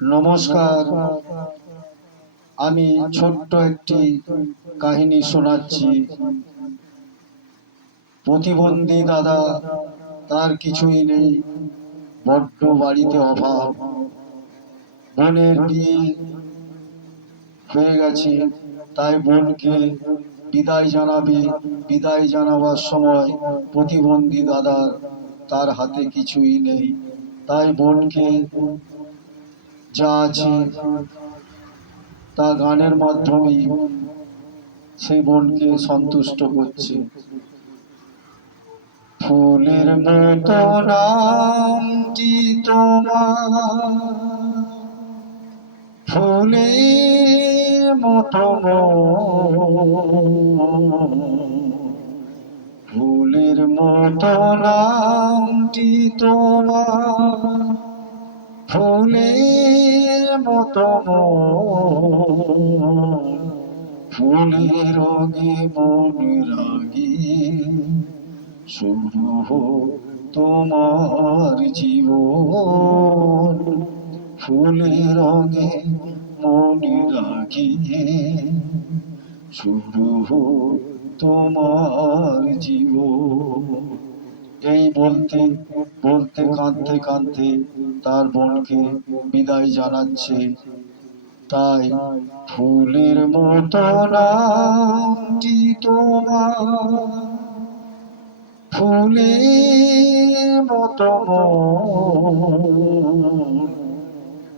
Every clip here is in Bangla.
নমস্কার। আমি ছোট্ট একটি কাহিনী শোনাচ্ছি। প্রতিবন্ধী দাদা, তার কিছুই নেই, বড্ড বাড়িতে অভাব। বোনের বিয়ে হয়ে গেছে, তাই বোনকে বিদায় জানাবে। বিদায় জানাবার সময় প্রতিবন্ধী দাদার তার হাতে কিছুই নেই, তাই বোনকে যা আছে তা গানের মাধ্যমে সেই বোনকে সন্তুষ্ট করছে। ফুলের মতো নামটি তোমার, ফুলের মতো ফুলের মতো নামটি তোমার, ফুলের মতো ফুলের রঙে মন রাগিয়ে শুরু হোক তোমার জীবন। ফুলের রঙে মন রাগিয়ে শুরু হোক তোমার জীবন। এই বলতে বলতে কাঁদতে কাঁদতে তার বোনকে বিদায় জানাচ্ছে। তাই ফুলের মতো নামটি তোমার, ফুলের মতো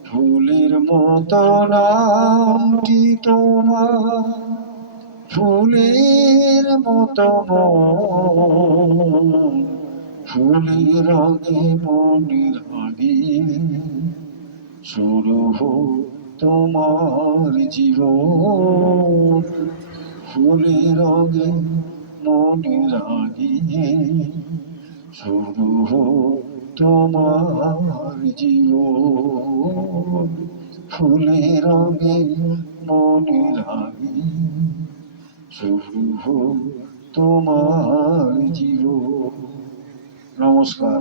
ফুলের মতো নামটি তোমার, ফুলের মতো ফুলের রঙে মন রাগিয়ে শুরু হোক তোমার জীবন। ফুলের রঙে মন রাগিয়ে শুরু হোক তোমার জীবন। ফুলের রঙে মন রাগিয়ে শুরু হোক তোমার জীবন। নমস্কার।